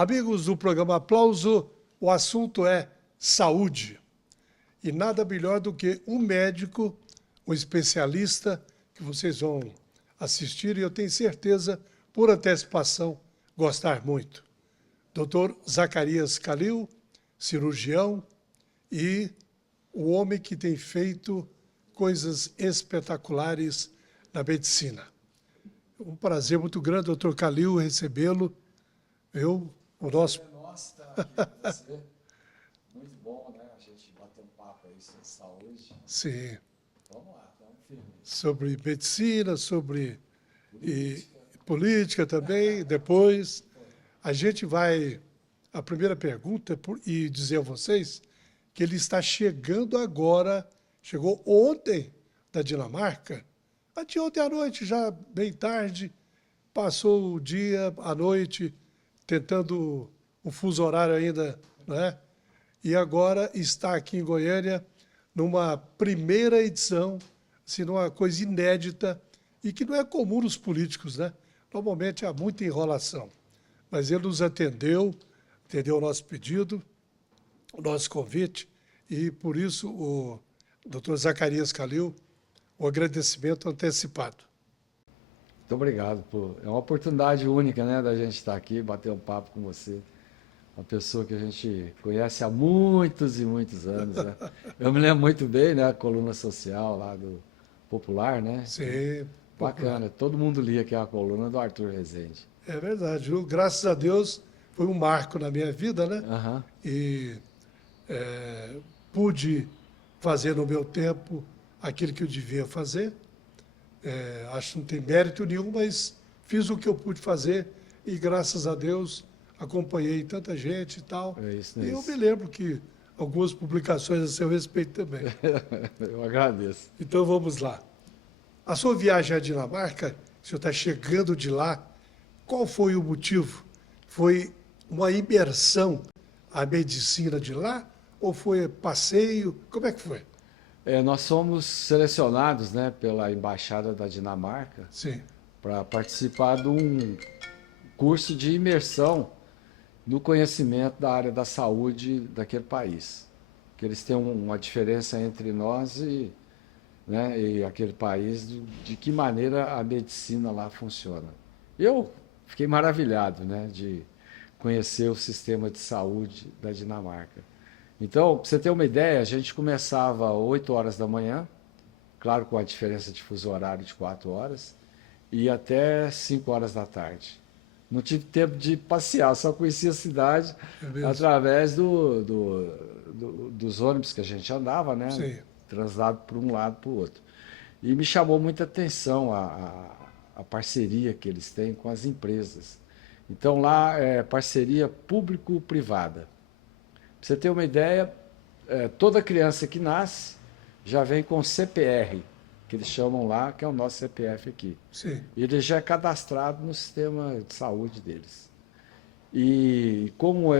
Amigos do programa Aplauso, o assunto é saúde. E nada melhor do que um médico, um especialista, que vocês vão assistir e eu tenho certeza, por antecipação, gostar muito. Dr. Zacarias Calil, cirurgião e o homem que tem feito coisas espetaculares na medicina. Um prazer muito grande, doutor Calil, recebê-lo. O nosso... Nossa, estar aqui com você. Muito bom, né? A gente bater um papo aí sobre saúde. Sim. Vamos lá, estamos firmes. Sobre medicina, sobre Política. política também. Depois, a gente vai... A primeira pergunta e dizer a vocês que ele está chegando agora, chegou ontem da Dinamarca, anteontem à noite, já bem tarde, passou o dia, a noite, tentando o fuso horário ainda, né? E agora está aqui em Goiânia numa primeira edição, assim, numa coisa inédita e que não é comum nos políticos, né? Normalmente há muita enrolação. Mas ele nos atendeu o nosso pedido, o nosso convite, e por isso o Dr. Zacarias Calil, o agradecimento antecipado. Muito obrigado. É uma oportunidade única, né, da gente estar aqui, bater um papo com você. Uma pessoa que a gente conhece há muitos e muitos anos, né? Eu me lembro muito bem, né, a coluna social lá do Popular, né? Sim, Bacana. Todo mundo lia aqui a coluna do Arthur Rezende. é verdade. Graças a Deus, foi um marco na minha vida, né? Aham. E pude fazer no meu tempo aquilo que eu devia fazer. Acho que não tem mérito nenhum, mas fiz o que eu pude fazer e, graças a Deus, acompanhei tanta gente e tal. É isso, E eu isso. me lembro que algumas publicações a seu respeito também. Eu agradeço. Então, vamos lá. A sua viagem à Dinamarca, o senhor está chegando de lá, qual foi o motivo? Foi uma imersão à medicina de lá ou foi passeio? Como é que foi? Nós somos selecionados, né, pela Embaixada da Dinamarca Sim, para participar de um curso de imersão no conhecimento da área da saúde daquele país. Que eles têm uma diferença entre nós né, e aquele país, de que maneira a medicina lá funciona. Eu fiquei maravilhado, né, de conhecer o sistema de saúde da Dinamarca. Então, para você ter uma ideia, a gente começava às 8 horas da manhã, claro, com a diferença de fuso horário de 4 horas, e até 5 horas da tarde. Não tive tempo de passear, só conheci a cidade mesmo? através dos ônibus que a gente andava, né? Sim. Translado por um lado para o outro. E me chamou muita atenção a parceria que eles têm com as empresas. Então lá é parceria público-privada. Para você ter uma ideia, toda criança que nasce já vem com CPR, que eles chamam lá, que é o nosso CPF aqui. Sim. Ele já é cadastrado no sistema de saúde deles. E como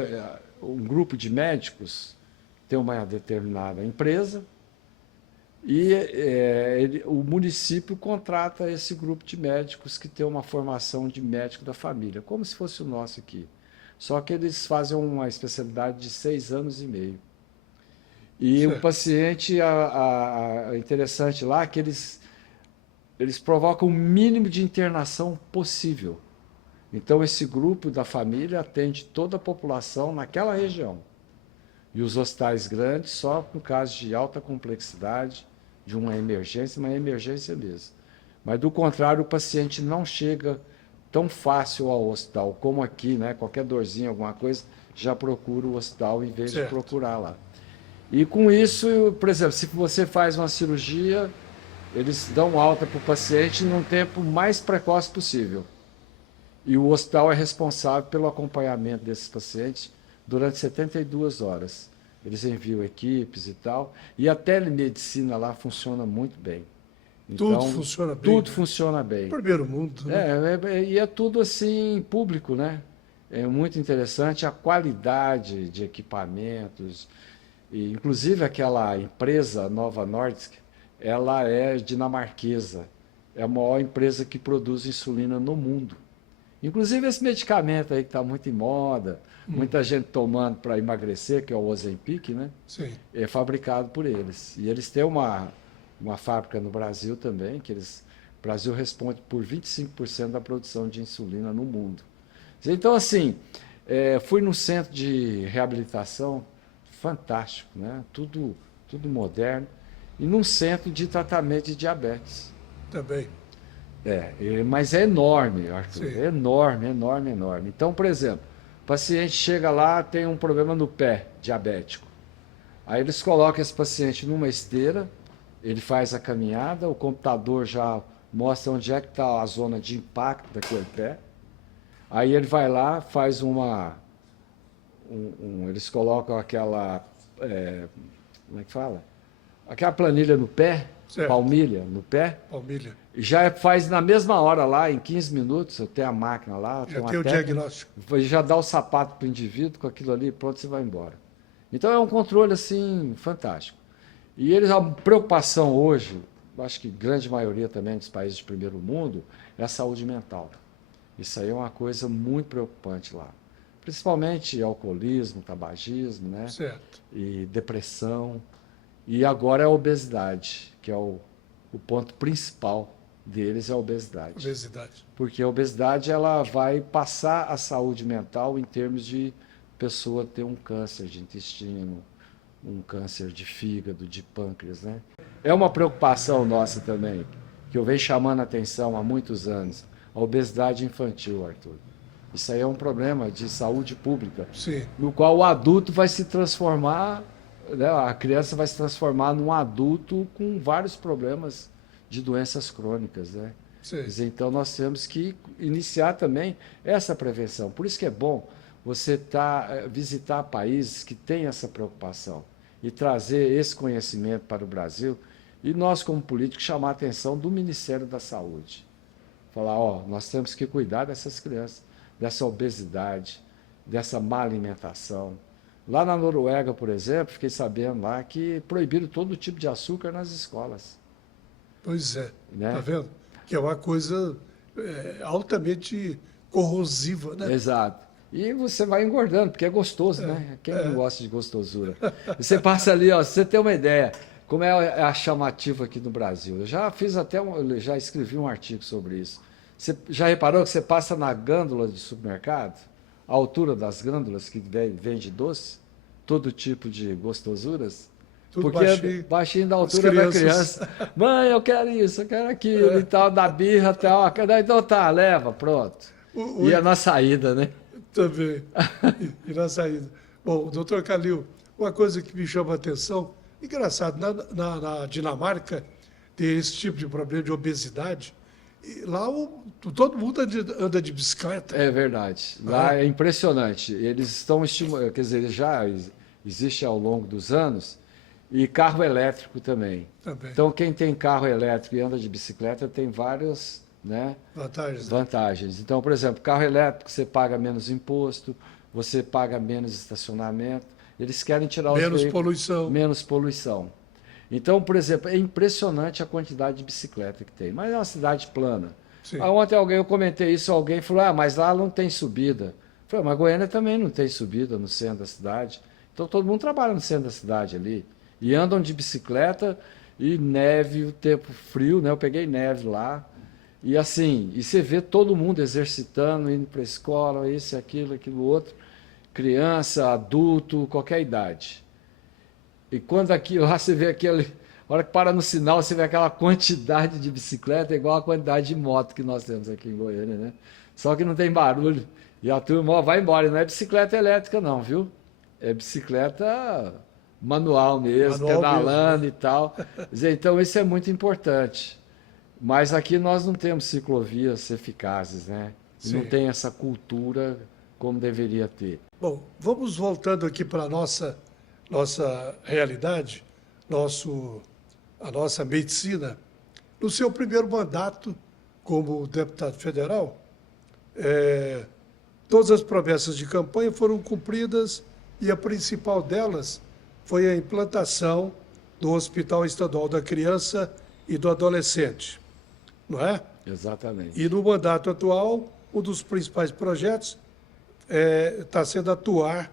um grupo de médicos tem uma determinada empresa, e o município contrata esse grupo de médicos que tem uma formação de médico da família, como se fosse o nosso aqui. Só que eles fazem uma especialidade de 6 anos e meio. E Certo. o paciente, interessante lá, que eles provocam o mínimo de internação possível. Então, esse grupo da família atende toda a população naquela região. E os hospitais grandes só no caso de alta complexidade, de uma emergência mesmo. Mas, do contrário, o paciente não chega tão fácil ao hospital, como aqui, né? Qualquer dorzinha, alguma coisa, já procura o hospital em vez de procurar lá. E com isso, por exemplo, se você faz uma cirurgia, eles dão alta para o paciente num tempo mais precoce possível. E o hospital é responsável pelo acompanhamento desses pacientes durante 72 horas. Eles enviam equipes e tal. E a telemedicina lá funciona muito bem. Então, Tudo funciona bem. Tudo né? funciona bem. Primeiro mundo. Né? E é tudo assim público, né? É muito interessante a qualidade de equipamentos. E, inclusive aquela empresa Nova Nordisk, ela é dinamarquesa. É a maior empresa que produz insulina no mundo. Inclusive esse medicamento aí que está muito em moda, muita gente tomando para emagrecer, que é o Ozempic, né? Sim. É fabricado por eles. E eles têm uma fábrica no Brasil também, o Brasil responde por 25% da produção de insulina no mundo. Então, assim, fui num centro de reabilitação fantástico, né? Tudo moderno, e num centro de tratamento de diabetes. Também. Mas é enorme, Arthur. Sim. É enorme, enorme, enorme. Então, por exemplo, o paciente chega lá, tem um problema no pé diabético. Aí eles colocam esse paciente numa esteira, ele faz a caminhada, o computador já mostra onde é que está a zona de impacto daquele pé. Aí ele vai lá, faz eles colocam aquela, como é que fala? Aquela planilha no pé, Certo. palmilha no pé, Palmilha. já faz na mesma hora lá, em 15 minutos, eu tenho a máquina lá, Já uma tem o técnica, diagnóstico. já dá o sapato para o indivíduo, com aquilo ali, pronto, você vai embora. Então é um controle assim fantástico. E a preocupação hoje, acho que grande maioria também dos países de primeiro mundo, é a saúde mental. Isso aí é uma coisa muito preocupante lá. Principalmente alcoolismo, tabagismo, né? Certo. E depressão. E agora é a obesidade, que é o ponto principal deles é a obesidade. Obesidade. Porque a obesidade ela vai passar a saúde mental em termos de pessoa ter um câncer de intestino, um câncer de fígado, de pâncreas, né? É uma preocupação nossa também, que eu venho chamando a atenção há muitos anos, a obesidade infantil, Arthur. Isso aí é um problema de saúde pública, Sim. no qual o adulto vai se transformar, né? A criança vai se transformar num adulto com vários problemas de doenças crônicas, né? Sim. Então nós temos que iniciar também essa prevenção. Por isso que é bom você visitar países que têm essa preocupação e trazer esse conhecimento para o Brasil e nós, como políticos, chamar a atenção do Ministério da Saúde. Falar, nós temos que cuidar dessas crianças, dessa obesidade, dessa má alimentação. Lá na Noruega, por exemplo, fiquei sabendo lá que proibiram todo tipo de açúcar nas escolas. Pois é. Né? Tá vendo? Que é uma coisa altamente corrosiva, né? Exato. E você vai engordando, porque é gostoso, né? Quem não gosta de gostosura? Você passa ali, você tem uma ideia, como é a chamativa aqui no Brasil. Eu já fiz já escrevi um artigo sobre isso. Você já reparou que você passa na gândula do supermercado, a altura das gândulas que vende doce, todo tipo de gostosuras? Tudo Porque baixinho da altura da criança. Mãe, eu quero isso, eu quero aquilo e tal, da birra e tal. Então tá, leva, pronto. E é na saída, né? Também. E na saída. Bom, doutor Calil, uma coisa que me chama a atenção, engraçado, na Dinamarca tem esse tipo de problema de obesidade. E lá todo mundo anda de bicicleta. É verdade. Lá é impressionante. Eles estão estimulando, quer dizer, já existe ao longo dos anos, e carro elétrico também. Então, quem tem carro elétrico e anda de bicicleta tem várias, né, vantagens. Então, por exemplo, carro elétrico você paga menos imposto, você paga menos estacionamento. Eles querem tirar menos poluição. Menos poluição. Então, por exemplo, é impressionante a quantidade de bicicleta que tem. Mas é uma cidade plana. Ontem eu comentei isso, alguém falou, mas lá não tem subida. Eu falei, mas Goiânia também não tem subida no centro da cidade. Então todo mundo trabalha no centro da cidade ali. E andam de bicicleta e neve, o tempo frio, né? Eu peguei neve lá. E assim, e você vê todo mundo exercitando, indo para a escola, isso, aquilo, outro. Criança, adulto, qualquer idade. E quando lá você vê a hora que para no sinal, você vê aquela quantidade de bicicleta, igual a quantidade de moto que nós temos aqui em Goiânia, né? Só que não tem barulho. E a turma vai embora. E não é bicicleta elétrica não, viu? É bicicleta manual mesmo, pedalando e tal. Então isso é muito importante. Mas aqui nós não temos ciclovias eficazes, né? E não tem essa cultura como deveria ter. Bom, vamos voltando aqui para a nossa realidade, a nossa medicina. No seu primeiro mandato como deputado federal, todas as promessas de campanha foram cumpridas e a principal delas foi a implantação do Hospital Estadual da Criança e do Adolescente, não é? Exatamente. E no mandato atual, um dos principais projetos está sendo atuar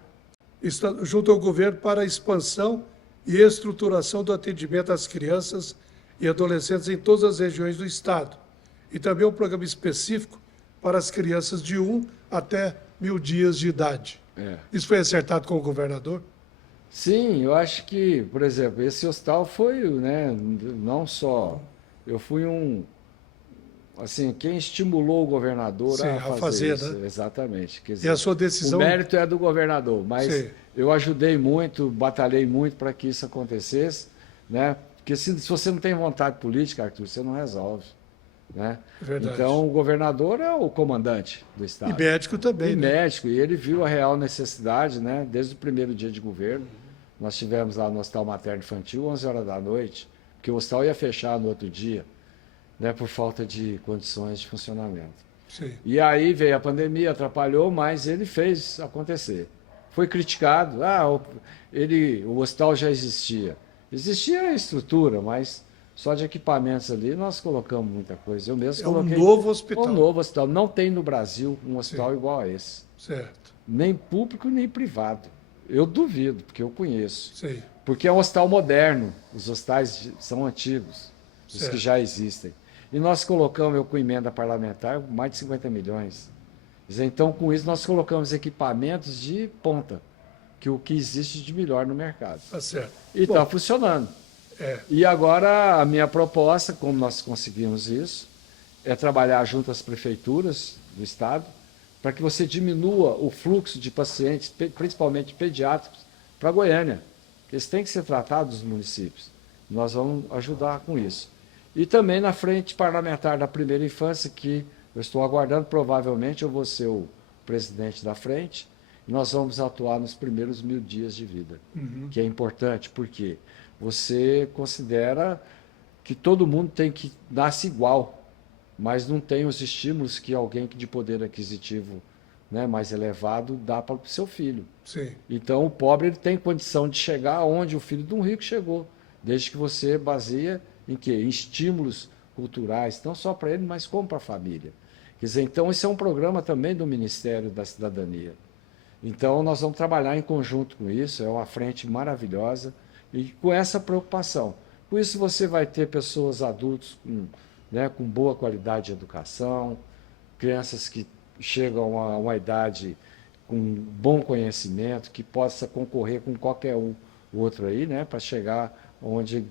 junto ao governo para a expansão e estruturação do atendimento às crianças e adolescentes em todas as regiões do Estado. E também um programa específico para as crianças de 1 até 1.000 dias de idade. Isso foi acertado com o governador? Sim, eu acho que, por exemplo, esse hospital foi, né, não só... Eu fui assim, quem estimulou o governador a fazer isso. Né? Exatamente. Quer dizer, e a sua decisão... O mérito é do governador, mas Sim. eu ajudei muito, batalhei muito para que isso acontecesse, né? Porque se você não tem vontade política, Arthur, você não resolve. Né? Verdade. Então, o governador é o comandante do Estado. E médico também. E né? médico, e ele viu a real necessidade, né? Desde o primeiro dia de governo. Nós tivemos lá no Hospital Materno Infantil, 11 horas da noite, porque o hospital ia fechar no outro dia, né? Por falta de condições de funcionamento. Sim. E aí veio a pandemia, atrapalhou, mas ele fez acontecer. Foi criticado, o hospital já existia. Existia a estrutura, mas só de equipamentos ali nós colocamos muita coisa. Eu mesmo coloquei. Um novo hospital. Um novo hospital. Não tem no Brasil um hospital igual a esse. Certo. Nem público, nem privado. Eu duvido, porque eu conheço. Sim. Porque é um hospital moderno. Os hospitais são antigos, os Certo. que já existem. E nós colocamos, eu com emenda parlamentar, mais de 50 milhões. Então, com isso, nós colocamos equipamentos de ponta, que o que existe de melhor no mercado. Tá certo. E está funcionando. E agora, a minha proposta, como nós conseguimos isso, é trabalhar junto às prefeituras do Estado, para que você diminua o fluxo de pacientes, principalmente pediátricos, para Goiânia. Eles têm que ser tratados nos municípios. Nós vamos ajudar com isso. E também na frente parlamentar da primeira infância, que eu estou aguardando, provavelmente eu vou ser o presidente da frente, e nós vamos atuar nos primeiros 1.000 dias de vida, que é importante, porque você considera que todo mundo nasce igual, mas não tem os estímulos que alguém de poder aquisitivo, né, mais elevado dá para o seu filho. Sim. Então, o pobre ele tem condição de chegar onde o filho de um rico chegou, desde que você baseia em quê? Em estímulos culturais, não só para ele, mas como para a família. Quer dizer, então, esse é um programa também do Ministério da Cidadania. Então, nós vamos trabalhar em conjunto com isso, é uma frente maravilhosa, e com essa preocupação. Com isso, você vai ter pessoas adultos com boa qualidade de educação, crianças que chegam a uma idade com bom conhecimento, que possa concorrer com qualquer outro aí, né, para chegar onde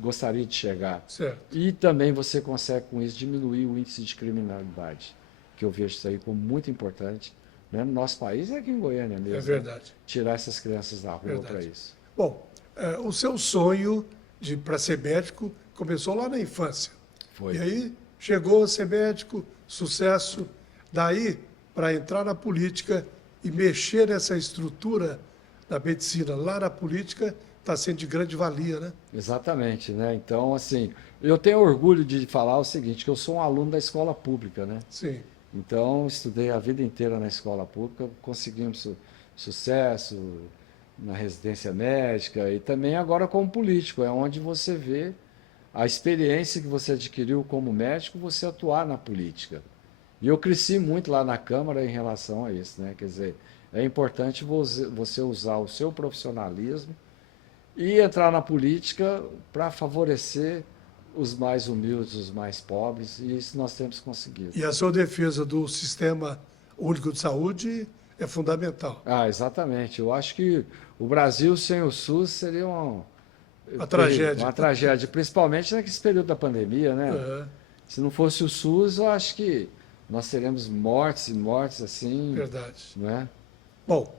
gostaria de chegar. Certo. E também você consegue, com isso, diminuir o índice de criminalidade, que eu vejo isso aí como muito importante. Né? No nosso país é aqui em Goiânia mesmo. É verdade. Né? Tirar essas crianças da rua para isso. Bom, o seu sonho para ser médico começou lá na infância. Foi. E aí chegou a ser médico, sucesso. Daí, para entrar na política e mexer nessa estrutura da medicina lá na política, está sendo de grande valia, né? Exatamente, né? Então, assim, eu tenho orgulho de falar o seguinte, que eu sou um aluno da escola pública, né? Sim. Então, estudei a vida inteira na escola pública, conseguimos sucesso na residência médica e também agora como político, é onde você vê a experiência que você adquiriu como médico, você atuar na política. E eu cresci muito lá na Câmara em relação a isso, né? Quer dizer, é importante você usar o seu profissionalismo e entrar na política para favorecer os mais humildes, os mais pobres, e isso nós temos conseguido. E a sua defesa do Sistema Único de Saúde é fundamental. Exatamente. Eu acho que o Brasil sem o SUS seria uma tragédia. Uma tragédia, principalmente nesse período da pandemia, né? Uhum. Se não fosse o SUS, eu acho que nós teremos mortes e mortes assim. Verdade. Não é? Bom,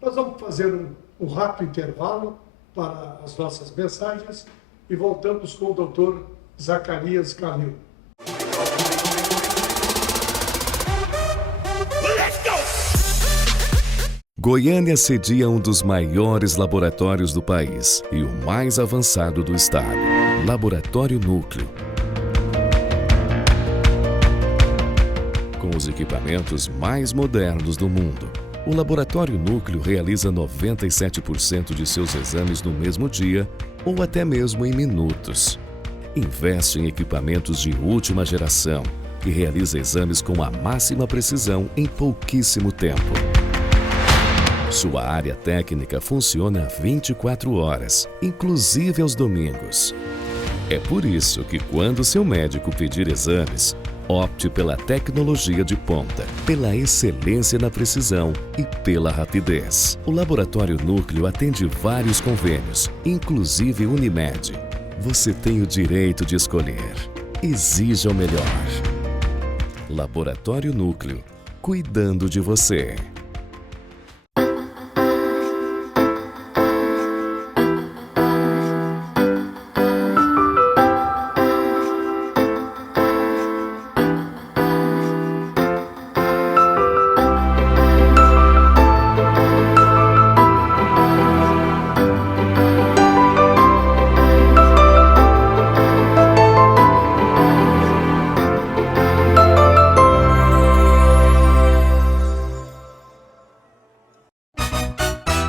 nós vamos fazer um rápido intervalo para as nossas mensagens e voltamos com o doutor Zacarias Calil. Goiânia cedia um dos maiores laboratórios do país e o mais avançado do estado, Laboratório Núcleo. Com os equipamentos mais modernos do mundo, o Laboratório Núcleo realiza 97% de seus exames no mesmo dia ou até mesmo em minutos. Investe em equipamentos de última geração, que realiza exames com a máxima precisão em pouquíssimo tempo. Sua área técnica funciona 24 horas, inclusive aos domingos. É por isso que quando seu médico pedir exames, opte pela tecnologia de ponta, pela excelência na precisão e pela rapidez. O Laboratório Núcleo atende vários convênios, inclusive Unimed. Você tem o direito de escolher. Exija o melhor. Laboratório Núcleo, cuidando de você.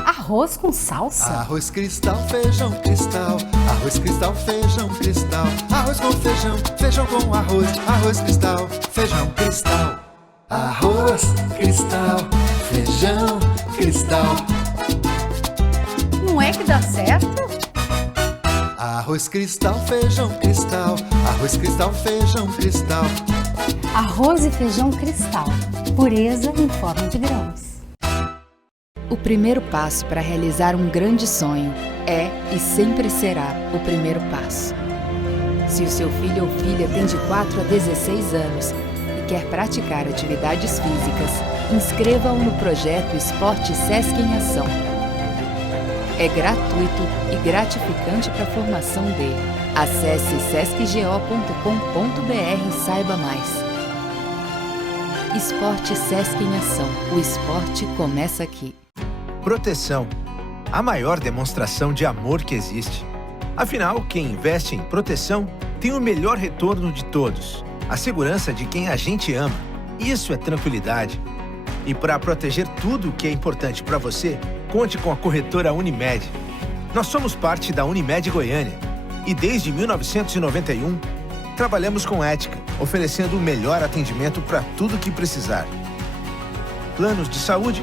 Arroz com salsa? Arroz cristal, feijão cristal. Arroz cristal, feijão cristal. Arroz com feijão, feijão com arroz. Arroz cristal, feijão cristal. Arroz cristal, feijão cristal. Não é que dá certo? Arroz cristal, feijão cristal. Arroz cristal, feijão cristal. Arroz e feijão cristal. Pureza em forma de grãos. O primeiro passo para realizar um grande sonho é e sempre será o primeiro passo. Se o seu filho ou filha tem de 4 a 16 anos e quer praticar atividades físicas, inscreva-o no projeto Esporte Sesc em Ação. É gratuito e gratificante para a formação dele. Acesse sescgo.com.br e saiba mais. Esporte Sesc em Ação. O esporte começa aqui. Proteção. A maior demonstração de amor que existe. Afinal, quem investe em proteção tem o melhor retorno de todos. A segurança de quem a gente ama. Isso é tranquilidade. E para proteger tudo o que é importante para você, conte com a corretora Unimed. Nós somos parte da Unimed Goiânia e desde 1991 trabalhamos com ética, oferecendo o melhor atendimento para tudo que precisar. Planos de saúde,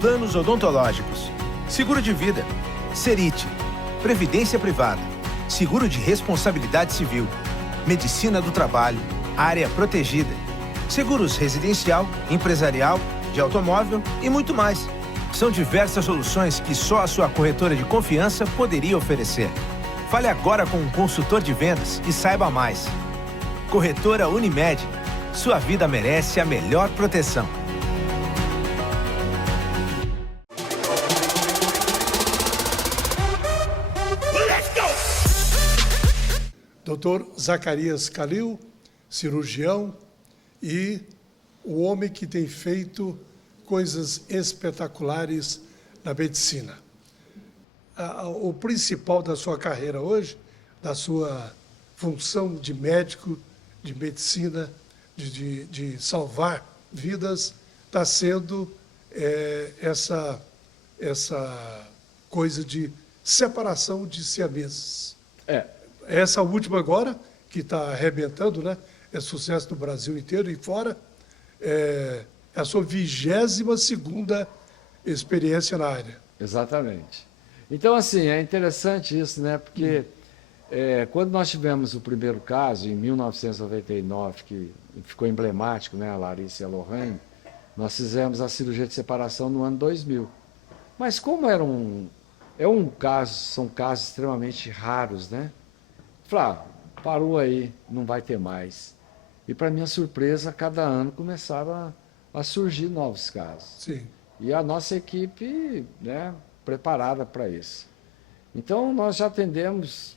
planos odontológicos, seguro de vida, Serite, previdência privada, seguro de responsabilidade civil, medicina do trabalho, área protegida, seguros residencial, empresarial, de automóvel e muito mais. São diversas soluções que só a sua corretora de confiança poderia oferecer. Fale agora com um consultor de vendas e saiba mais. Corretora Unimed. Sua vida merece a melhor proteção. Dr. Zacarias Calil, cirurgião e o homem que tem feito coisas espetaculares na medicina. O principal da sua carreira hoje, da sua função de médico, de medicina, de salvar vidas, está sendo essa coisa de separação de siameses. Essa última agora, que está arrebentando, né? É sucesso no Brasil inteiro e fora, é a sua 22ª experiência na área. Exatamente. Então, assim, é interessante isso, né? Porque quando nós tivemos o primeiro caso, em 1999, que ficou emblemático, né? A Larissa e a Lohane, nós fizemos a cirurgia de separação no ano 2000. Mas como são casos extremamente raros, né? Falei, parou aí, não vai ter mais. E, para minha surpresa, cada ano começaram a surgir novos casos. Sim. E a nossa equipe, né, preparada para isso. Então, nós já atendemos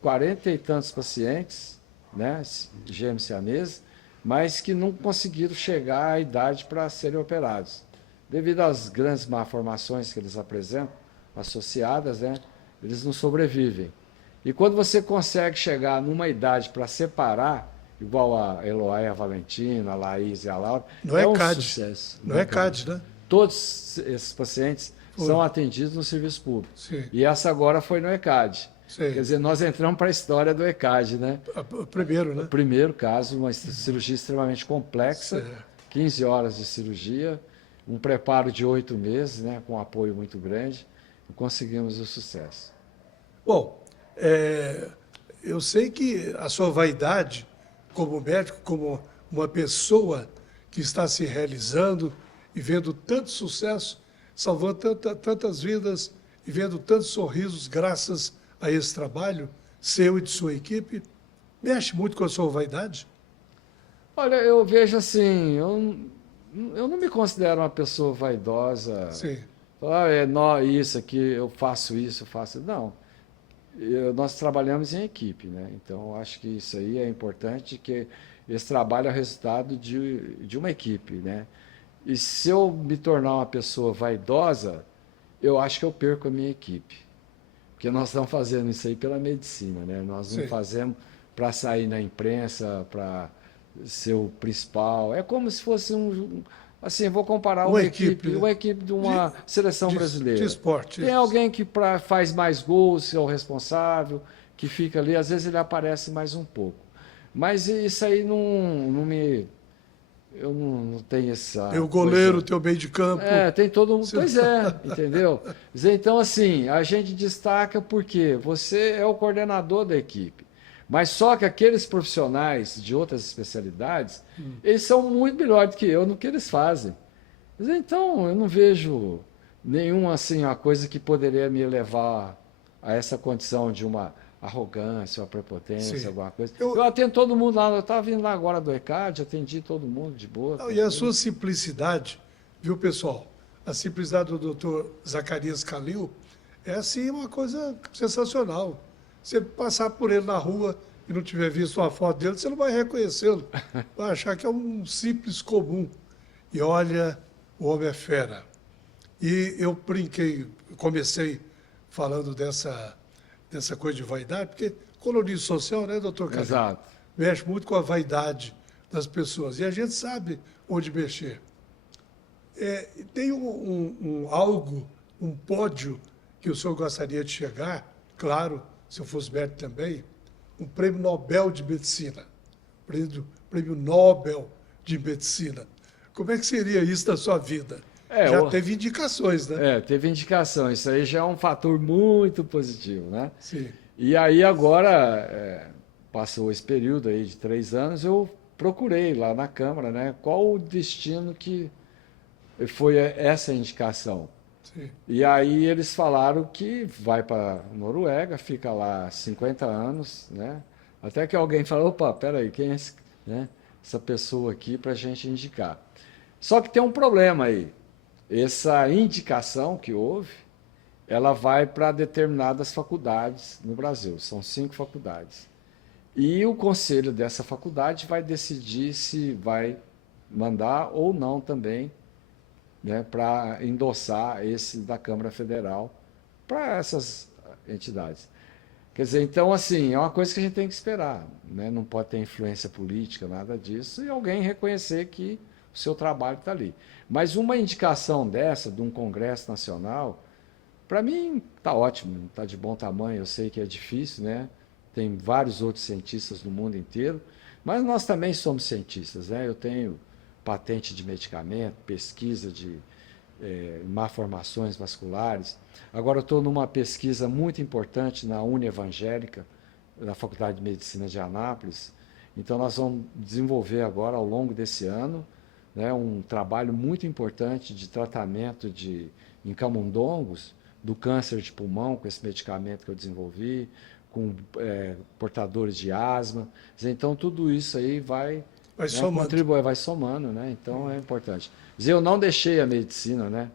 40 e tantos pacientes, né, gêmeos siameses, mas que não conseguiram chegar à idade para serem operados. Devido às grandes malformações que eles apresentam, associadas, né, eles não sobrevivem. E quando você consegue chegar numa idade para separar, igual a Eloá, a Valentina, a Laís e a Laura, não é um CAD. sucesso. Não é CAD, né? Todos esses pacientes são atendidos no serviço público. Sim. E essa agora foi no ECAD. Sei. Quer dizer, nós entramos para a história do ECAD, né? O primeiro, né? O primeiro caso, uma cirurgia extremamente complexa, Certo. 15 horas de cirurgia, um preparo de 8 meses, né, com um apoio muito grande, e conseguimos o sucesso. Bom, eu sei que a sua vaidade como médico, como uma pessoa que está se realizando e vendo tanto sucesso, salvando tantas vidas e vendo tantos sorrisos graças a esse trabalho seu e de sua equipe, mexe muito com a sua vaidade? Olha, eu vejo assim, eu não me considero uma pessoa vaidosa. Sim. Isso aqui, eu faço isso, eu faço... Não. Nós trabalhamos em equipe, né? Então, eu acho que isso aí é importante, que esse trabalho é o resultado de uma equipe, né? E se eu me tornar uma pessoa vaidosa, eu acho que eu perco a minha equipe. Porque nós estamos fazendo isso aí pela medicina, né? Nós não Sim. fazemos para sair na imprensa, para ser o principal. É como se fosse assim, vou comparar uma equipe de uma seleção brasileira. De esporte. Tem alguém que faz mais gols, é o responsável, que fica ali, às vezes ele aparece mais um pouco. Mas isso aí não me... Eu não tenho essa... Tem o goleiro, tem o meio de campo. Tem todo mundo. Pois entendeu? Então, assim, a gente destaca porque você é o coordenador da equipe. Mas só que aqueles profissionais de outras especialidades, eles são muito melhores do que eu no que eles fazem. Então, eu não vejo nenhuma assim, uma coisa que poderia me levar a essa condição de uma arrogância, uma prepotência, Sim. alguma coisa. Eu atendo todo mundo lá, eu estava vindo lá agora do ECAD, atendi todo mundo de boa. Não, e a sua simplicidade, viu, pessoal? A simplicidade do Dr. Zacarias Calil é, assim, uma coisa sensacional. Você passar por ele na rua e não tiver visto uma foto dele, você não vai reconhecê-lo. Vai achar que é um simples comum. E olha, o homem é fera. E eu comecei falando dessa coisa de vaidade, porque colonismo social, né, doutor Calil? Exato. Mexe muito com a vaidade das pessoas. E a gente sabe onde mexer. Tem algo, um pódio que o senhor gostaria de chegar, claro, se eu fosse médico também, um prêmio Nobel de Medicina. Prêmio Nobel de Medicina. Como é que seria isso na sua vida? Já teve indicações, né? Teve indicação. Isso aí já é um fator muito positivo, né? Sim. E aí agora, passou esse período aí de 3 anos, eu procurei lá na Câmara, né? Qual o destino que foi essa indicação. Sim. E aí eles falaram que vai para a Noruega, fica lá 50 anos, né? Até que alguém falou, opa, peraí, quem é essa pessoa aqui para a gente indicar? Só que tem um problema aí. Essa indicação que houve, ela vai para determinadas faculdades no Brasil, são 5 faculdades. E o conselho dessa faculdade vai decidir se vai mandar ou não também, né, para endossar esse da Câmara Federal para essas entidades. Quer dizer, então, assim, é uma coisa que a gente tem que esperar, né? Não pode ter influência política, nada disso, e alguém reconhecer que o seu trabalho está ali. Mas uma indicação dessa, de um Congresso Nacional, para mim está ótimo, está de bom tamanho, eu sei que é difícil, né? Tem vários outros cientistas no mundo inteiro, mas nós também somos cientistas, né? Eu tenho patente de medicamento, pesquisa de malformações vasculares. Agora eu estou numa pesquisa muito importante na Unievangélica, da Faculdade de Medicina de Anápolis. Então nós vamos desenvolver agora, ao longo desse ano, né, um trabalho muito importante de tratamento em camundongos, do câncer de pulmão, com esse medicamento que eu desenvolvi, com portadores de asma. Então tudo isso aí vai somando. Vai somando, né? Então é importante. Eu não deixei a medicina, né?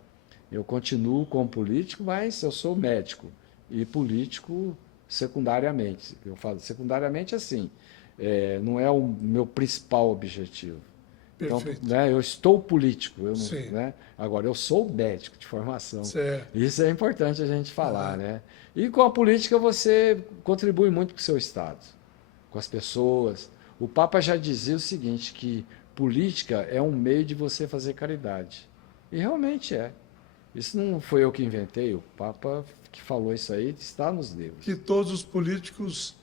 Eu continuo como político, mas eu sou médico e político secundariamente. Eu falo secundariamente assim, não é o meu principal objetivo. Perfeito. Então, né, eu estou político, Sim. né? Agora eu sou médico de formação. Certo. Isso é importante a gente falar, né? E com a política você contribui muito com o seu Estado, com as pessoas. O Papa já dizia o seguinte, que política é um meio de você fazer caridade. E realmente é. Isso não foi eu que inventei, o Papa que falou isso aí está nos livros. Que todos os políticos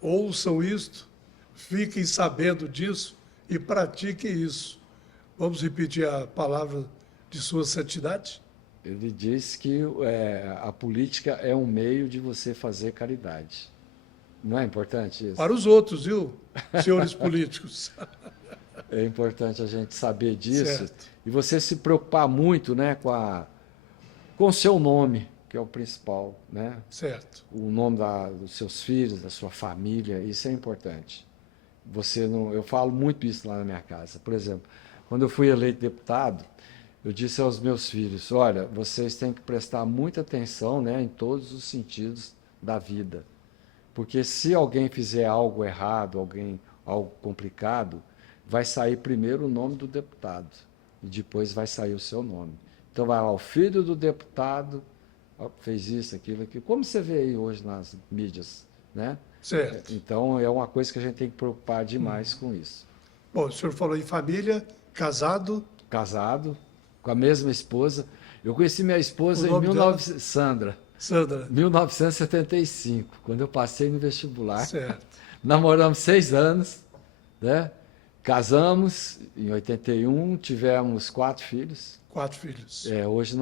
ouçam isto, fiquem sabendo disso e pratiquem isso. Vamos repetir a palavra de Sua Santidade? Ele diz que a política é um meio de você fazer caridade. Não é importante isso? Para os outros, viu, senhores políticos? É importante a gente saber disso. Certo. E você se preocupar muito, né, com o seu nome, que é o principal, né? Certo. O nome dos seus filhos, da sua família, isso é importante. Eu falo muito isso lá na minha casa. Por exemplo, quando eu fui eleito deputado, eu disse aos meus filhos, olha, vocês têm que prestar muita atenção, né, em todos os sentidos da vida. Porque se alguém fizer algo errado, algo complicado, vai sair primeiro o nome do deputado e depois vai sair o seu nome. Então vai lá, o filho do deputado fez isso, aquilo, como você vê aí hoje nas mídias, né? Certo. Então é uma coisa que a gente tem que preocupar demais com isso. Bom, o senhor falou em família, casado. Casado, com a mesma esposa. Eu conheci minha esposa O em nome Sandra, Sandra. 1975, quando eu passei no vestibular. Certo. Namoramos 6 anos, né? Casamos em 81, tivemos 4 filhos. 4 filhos. Hoje,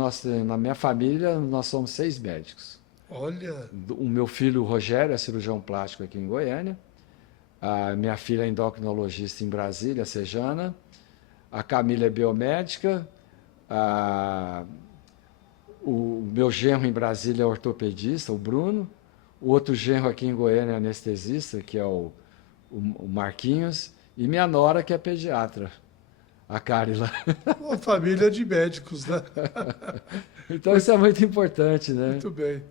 na minha família, nós somos 6 médicos. Olha, O meu filho, Rogério, é cirurgião plástico aqui em Goiânia. A minha filha é endocrinologista em Brasília, Sejana. A Camila é biomédica. O meu genro em Brasília é ortopedista, o Bruno. O outro genro aqui em Goiânia é anestesista, que é o Marquinhos. E minha nora, que é pediatra, a Carila. uma família de médicos, né? Então isso é muito importante, né? Muito bem.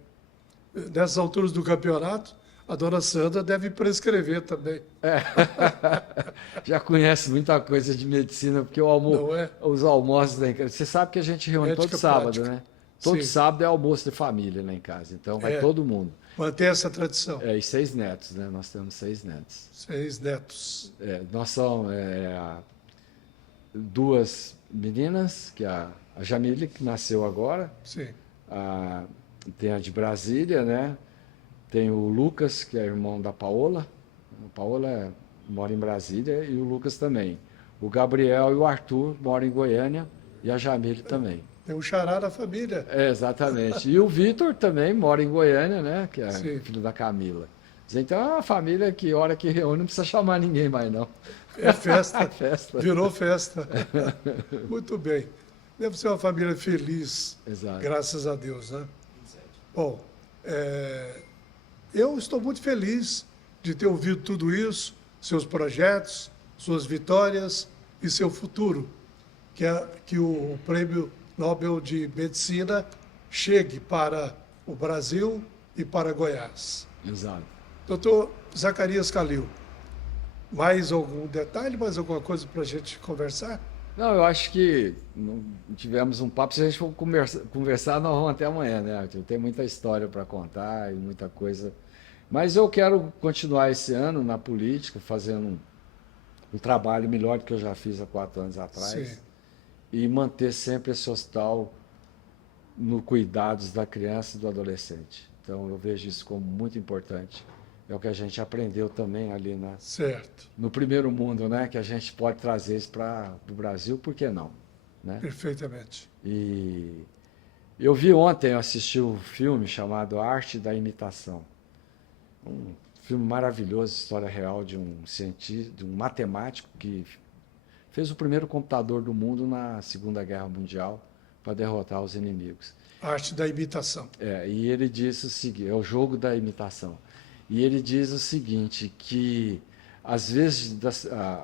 Nessas alturas do campeonato, a dona Sandra deve prescrever também. Já conhece muita coisa de medicina, porque Não é? os almoços lá em casa. Você sabe que a gente reúne Médica todo sábado, prática. né? Todo Sim. sábado é almoço de família lá em casa. Então vai todo mundo. Mantém essa tradição. E 6 netos, né? Nós temos 6 netos. 6 netos. Nós somos 2 meninas, que a Jamile, que nasceu agora. Sim. Tem a de Brasília, né? Tem o Lucas, que é irmão da Paola. A Paola mora em Brasília e o Lucas também. O Gabriel e o Arthur moram em Goiânia e a Jamile também. Tem um xará da família. Exatamente. E o Vitor também mora em Goiânia, né? Que é Sim. filho da Camila. Então é uma família que, hora que reúne, não precisa chamar ninguém mais, não. É festa. Festa. Virou festa. Muito bem. Deve ser uma família feliz. Exato. Graças a Deus, né? Bom, eu estou muito feliz de ter ouvido tudo isso, seus projetos, suas vitórias e seu futuro. Que o Prêmio Nobel de Medicina chegue para o Brasil e para Goiás. Exato. Doutor Zacarias Calil, mais algum detalhe, mais alguma coisa para a gente conversar? Não, eu acho que não tivemos um papo. Se a gente for conversar, nós vamos até amanhã, né, Arthur? Tem muita história para contar e muita coisa. Mas eu quero continuar esse ano na política, fazendo um trabalho melhor do que eu já fiz há 4 anos atrás. Sim. E manter sempre esse hospital no cuidados da criança e do adolescente. Então, eu vejo isso como muito importante. É o que a gente aprendeu também ali Certo. no primeiro mundo, né? Que a gente pode trazer isso para o Brasil, por que não? Né? Perfeitamente. E eu vi ontem, eu assisti um filme chamado Arte da Imitação. Um filme maravilhoso, história real de um cientista, de um matemático que fez o primeiro computador do mundo na Segunda Guerra Mundial para derrotar os inimigos. Arte da imitação. E ele disse o seguinte, é o jogo da imitação. E ele diz o seguinte, que às vezes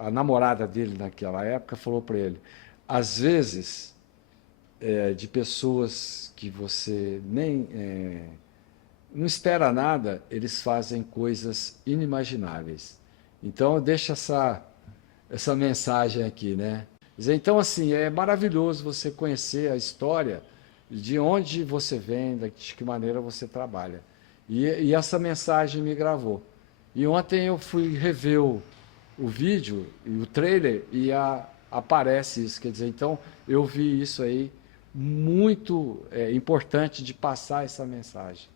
a namorada dele naquela época falou para ele, às vezes de pessoas que você nem não espera nada, eles fazem coisas inimagináveis. Então, eu deixo essa mensagem aqui, né? Então, assim, é maravilhoso você conhecer a história de onde você vem, de que maneira você trabalha. E essa mensagem me gravou. E ontem eu fui rever o vídeo e o trailer e aparece isso. Quer dizer, então, eu vi isso aí muito importante de passar essa mensagem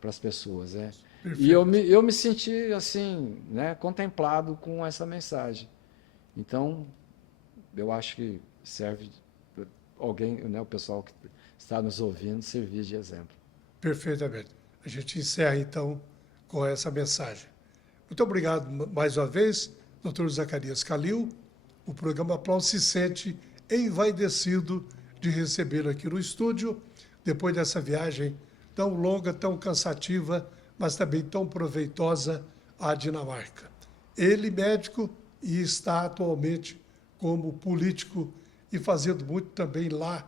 para as pessoas. Né? Perfeito. E eu me senti assim, né, contemplado com essa mensagem. Então, eu acho que serve alguém, né, o pessoal que está nos ouvindo, servir de exemplo. Perfeitamente. A gente encerra, então, com essa mensagem. Muito obrigado mais uma vez, Dr. Zacarias Calil. O programa Aplauso se sente envaidecido de recebê-lo aqui no estúdio, depois dessa viagem tão longa, tão cansativa, mas também tão proveitosa à Dinamarca. Ele, médico, e está atualmente como político e fazendo muito também lá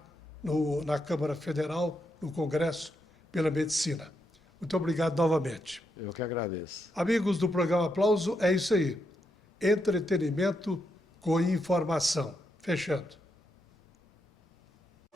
na Câmara Federal, no Congresso, pela medicina. Muito obrigado novamente. Eu que agradeço. Amigos do programa Aplauso, é isso aí. Entretenimento com informação. Fechando.